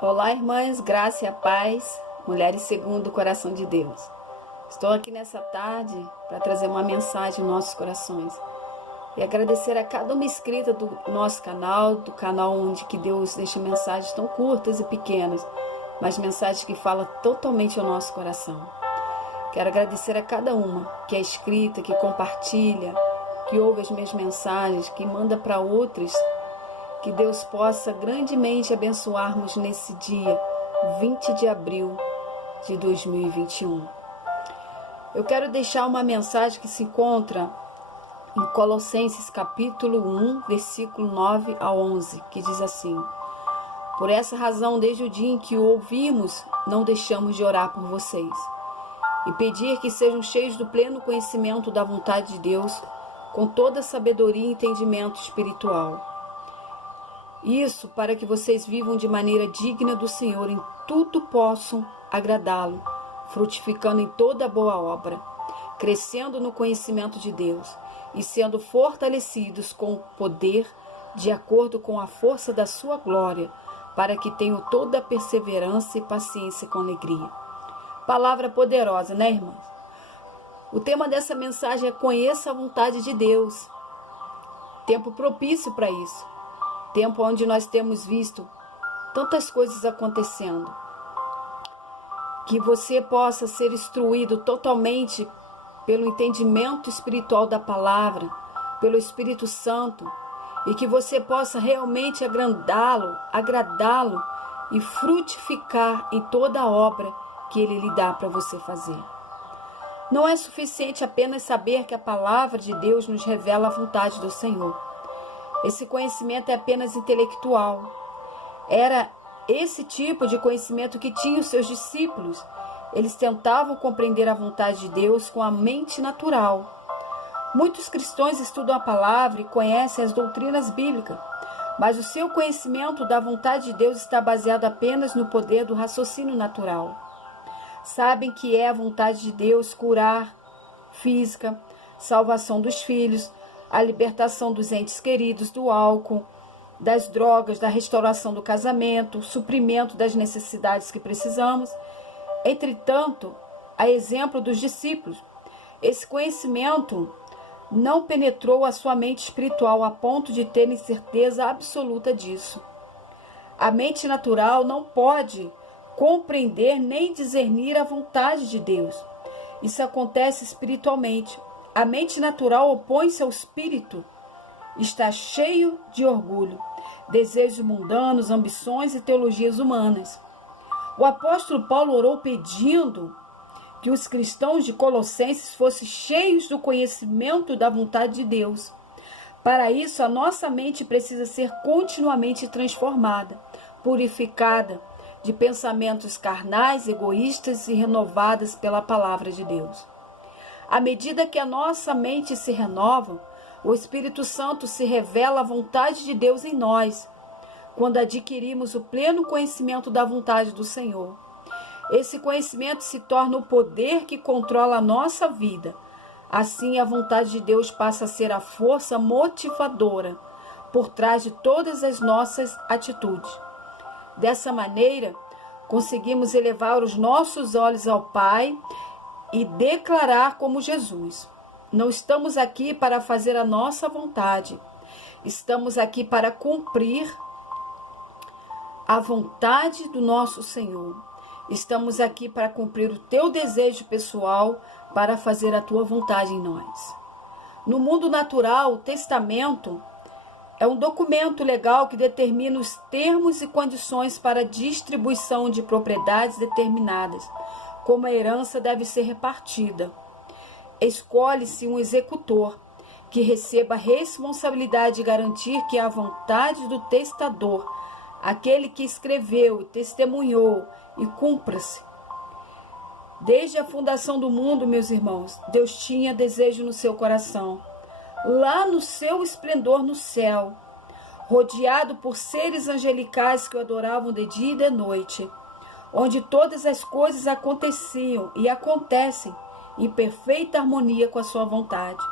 Olá, irmãs, graça e a paz, mulheres segundo o coração de Deus. Estou aqui nessa tarde para trazer uma mensagem aos nossos corações e agradecer a cada uma inscrita do nosso canal, do canal onde que Deus deixa mensagens tão curtas e pequenas, mas mensagens que falam totalmente ao nosso coração. Quero agradecer a cada uma que é inscrita, que compartilha, que ouve as minhas mensagens, que manda para outros. Que Deus possa grandemente abençoarmos nesse dia 20 de abril de 2021. Eu quero deixar uma mensagem que se encontra em Colossenses capítulo 1, versículo 9 a 11, que diz assim: Por essa razão, desde o dia em que o ouvimos, não deixamos de orar por vocês e pedir que sejam cheios do pleno conhecimento da vontade de Deus, com toda sabedoria e entendimento espiritual. Isso para que vocês vivam de maneira digna do Senhor, em tudo possam agradá-lo, frutificando em toda boa obra, crescendo no conhecimento de Deus e sendo fortalecidos com o poder de acordo com a força da sua glória, para que tenham toda a perseverança e paciência com alegria. Palavra poderosa, né, irmãs? O tema dessa mensagem é conheça a vontade de Deus. Tempo propício para isso. Tempo onde nós temos visto tantas coisas acontecendo. Que você possa ser instruído totalmente pelo entendimento espiritual da palavra, pelo Espírito Santo, e que você possa realmente agradá-lo e frutificar em toda a obra que Ele lhe dá para você fazer. Não é suficiente apenas saber que a palavra de Deus nos revela a vontade do Senhor. Esse conhecimento é apenas intelectual. Era esse tipo de conhecimento que tinham os seus discípulos. Eles tentavam compreender a vontade de Deus com a mente natural. Muitos cristãos estudam a palavra e conhecem as doutrinas bíblicas, mas o seu conhecimento da vontade de Deus está baseado apenas no poder do raciocínio natural. Sabem que é a vontade de Deus curar física, salvação dos filhos, a libertação dos entes queridos, do álcool, das drogas, da restauração do casamento, suprimento das necessidades que precisamos. Entretanto, a exemplo dos discípulos, esse conhecimento não penetrou a sua mente espiritual a ponto de terem certeza absoluta disso. A mente natural não pode compreender nem discernir a vontade de Deus. Isso acontece espiritualmente. A mente natural opõe-se ao espírito, está cheio de orgulho, desejos mundanos, ambições e teologias humanas. O apóstolo Paulo orou pedindo que os cristãos de Colossenses fossem cheios do conhecimento da vontade de Deus. Para isso, a nossa mente precisa ser continuamente transformada, purificada de pensamentos carnais, egoístas e renovadas pela palavra de Deus. À medida que a nossa mente se renova, o Espírito Santo se revela a vontade de Deus em nós, quando adquirimos o pleno conhecimento da vontade do Senhor. Esse conhecimento se torna o poder que controla a nossa vida. Assim, a vontade de Deus passa a ser a força motivadora por trás de todas as nossas atitudes. Dessa maneira, conseguimos elevar os nossos olhos ao Pai e declarar como Jesus: não estamos aqui para fazer a nossa vontade, estamos aqui para cumprir a vontade do nosso Senhor. Estamos aqui para cumprir o teu desejo pessoal, para fazer a tua vontade em nós. No mundo natural, o testamento é um documento legal que determina os termos e condições para a distribuição de propriedades determinadas, como a herança deve ser repartida. Escolhe-se um executor que receba a responsabilidade de garantir que a vontade do testador, aquele que escreveu e testemunhou, e cumpra-se. Desde a fundação do mundo, meus irmãos, Deus tinha desejo no seu coração, lá no seu esplendor no céu, rodeado por seres angelicais que o adoravam de dia e de noite, onde todas as coisas aconteciam e acontecem em perfeita harmonia com a sua vontade.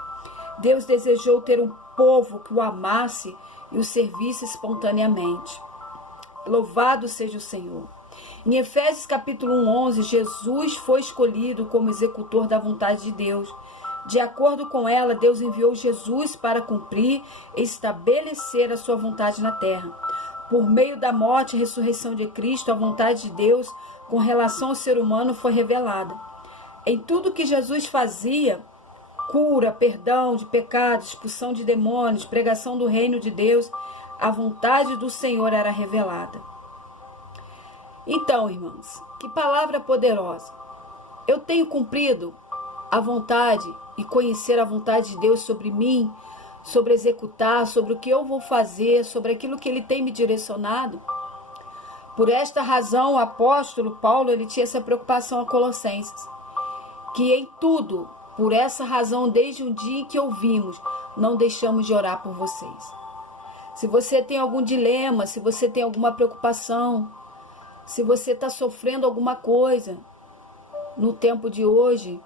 Deus desejou ter um povo que o amasse e o servisse espontaneamente. Louvado seja o Senhor. Em Efésios capítulo 11, Jesus foi escolhido como executor da vontade de Deus. De acordo com ela, Deus enviou Jesus para cumprir e estabelecer a sua vontade na terra. Por meio da morte e ressurreição de Cristo, a vontade de Deus com relação ao ser humano foi revelada. Em tudo que Jesus fazia, cura, perdão de pecados, expulsão de demônios, pregação do reino de Deus, a vontade do Senhor era revelada. Então, irmãos, que palavra poderosa. Eu tenho cumprido a vontade e conhecer a vontade de Deus sobre mim, sobre executar, sobre o que eu vou fazer, sobre aquilo que Ele tem me direcionado. Por esta razão, o apóstolo Paulo, ele tinha essa preocupação a Colossenses, que em tudo, por essa razão, desde o dia em que ouvimos, não deixamos de orar por vocês. Se você tem algum dilema, se você tem alguma preocupação, se você está sofrendo alguma coisa no tempo de hoje,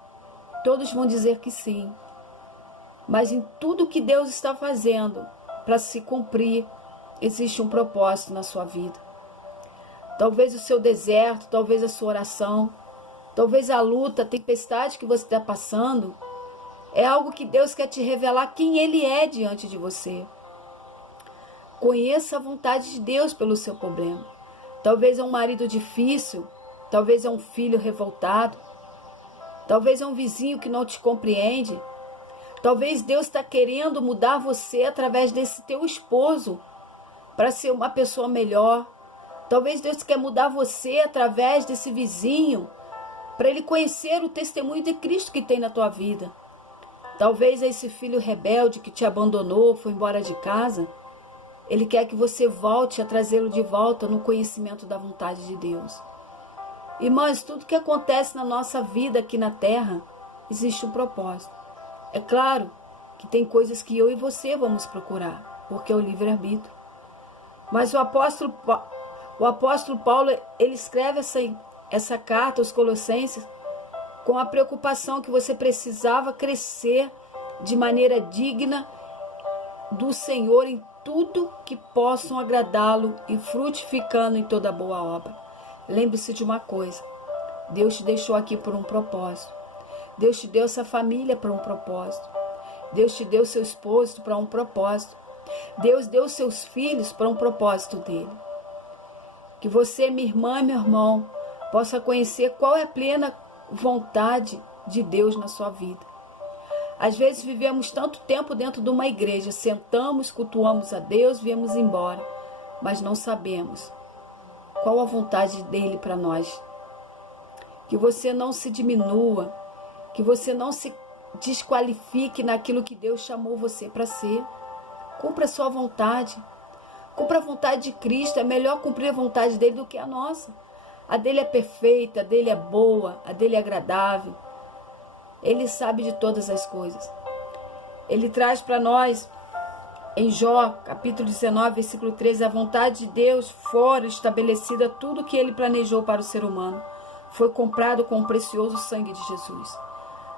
todos vão dizer que sim. Mas em tudo que Deus está fazendo para se cumprir, existe um propósito na sua vida. Talvez o seu deserto, talvez a sua oração, talvez a luta, a tempestade que você está passando, é algo que Deus quer te revelar quem Ele é diante de você. Conheça a vontade de Deus pelo seu problema. Talvez é um marido difícil, talvez é um filho revoltado, talvez é um vizinho que não te compreende, talvez Deus está querendo mudar você através desse teu esposo para ser uma pessoa melhor. Talvez Deus quer mudar você através desse vizinho para ele conhecer o testemunho de Cristo que tem na tua vida. Talvez esse filho rebelde que te abandonou, foi embora de casa, Ele quer que você volte a trazê-lo de volta no conhecimento da vontade de Deus. Irmãs, tudo que acontece na nossa vida aqui na terra, existe um propósito. É claro que tem coisas que eu e você vamos procurar, porque é o livre-arbítrio. Mas o apóstolo Paulo, ele escreve essa carta aos Colossenses com a preocupação que você precisava crescer de maneira digna do Senhor em tudo que possam agradá-lo e frutificando em toda boa obra. Lembre-se de uma coisa: Deus te deixou aqui por um propósito. Deus te deu essa família para um propósito. Deus te deu seu esposo para um propósito. Deus deu seus filhos para um propósito dele. Que você, minha irmã e meu irmão, possa conhecer qual é a plena vontade de Deus na sua vida. Às vezes vivemos tanto tempo dentro de uma igreja, sentamos, cultuamos a Deus, viemos embora, mas não sabemos qual a vontade dele para nós. Que você não se diminua, que você não se desqualifique naquilo que Deus chamou você para ser. Cumpra a sua vontade. Cumpra a vontade de Cristo. É melhor cumprir a vontade dele do que a nossa. A dele é perfeita, a dele é boa, a dele é agradável. Ele sabe de todas as coisas. Ele traz para nós, em Jó, capítulo 19, versículo 13, a vontade de Deus fora estabelecida tudo o que ele planejou para o ser humano. Foi comprado com o precioso sangue de Jesus.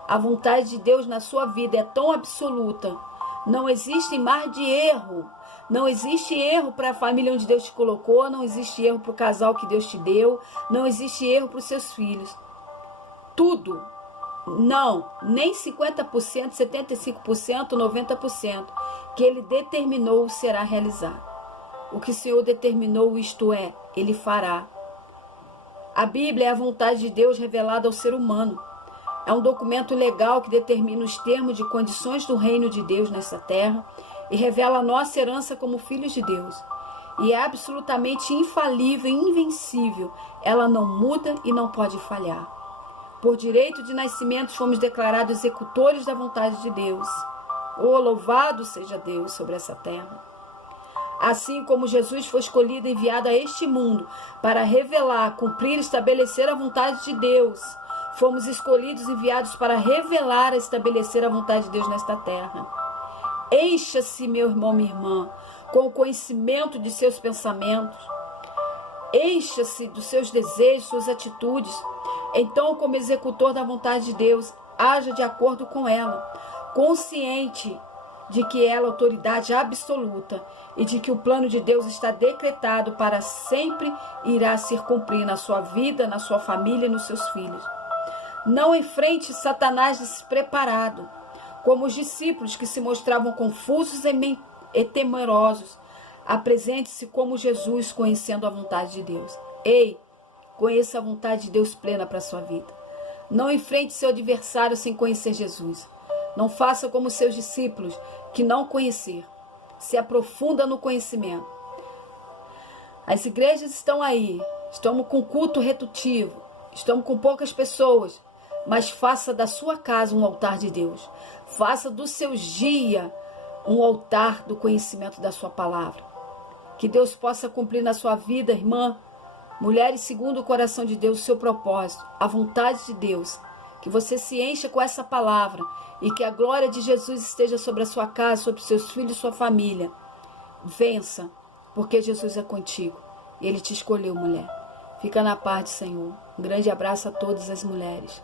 A vontade de Deus na sua vida é tão absoluta. Não existe mar de erro. Não existe erro para a família onde Deus te colocou. Não existe erro para o casal que Deus te deu. Não existe erro para os seus filhos. Tudo. Não, nem 50%, 75%, 90% que Ele determinou será realizado. O que o Senhor determinou, isto é, Ele fará. A Bíblia é a vontade de Deus revelada ao ser humano. É um documento legal que determina os termos de condições do reino de Deus nessa terra e revela a nossa herança como filhos de Deus. E é absolutamente infalível e invencível. Ela não muda e não pode falhar. Por direito de nascimento fomos declarados executores da vontade de Deus. Oh, louvado seja Deus sobre essa terra. Assim como Jesus foi escolhido e enviado a este mundo para revelar, cumprir e estabelecer a vontade de Deus, fomos escolhidos e enviados para revelar e estabelecer a vontade de Deus nesta terra. Encha-se, meu irmão, minha irmã, com o conhecimento de seus pensamentos. Encha-se dos seus desejos, suas atitudes. Então, como executor da vontade de Deus, haja de acordo com ela, consciente de que ela é autoridade absoluta e de que o plano de Deus está decretado para sempre irá se cumprir na sua vida, na sua família e nos seus filhos. Não enfrente Satanás despreparado, como os discípulos que se mostravam confusos e temerosos. Apresente-se como Jesus, conhecendo a vontade de Deus. Ei, conheça a vontade de Deus plena para a sua vida. Não enfrente seu adversário sem conhecer Jesus. Não faça como seus discípulos, que não conhecer. Se aprofunda no conhecimento. As igrejas estão aí. Estamos com culto redutivo. Estamos com poucas pessoas. Mas faça da sua casa um altar de Deus. Faça dos seus dias um altar do conhecimento da sua palavra. Que Deus possa cumprir na sua vida, irmã, mulheres segundo o coração de Deus, o seu propósito, a vontade de Deus. Que você se encha com essa palavra e que a glória de Jesus esteja sobre a sua casa, sobre seus filhos e sua família. Vença, porque Jesus é contigo. E Ele te escolheu, mulher. Fica na paz do Senhor. Um grande abraço a todas as mulheres.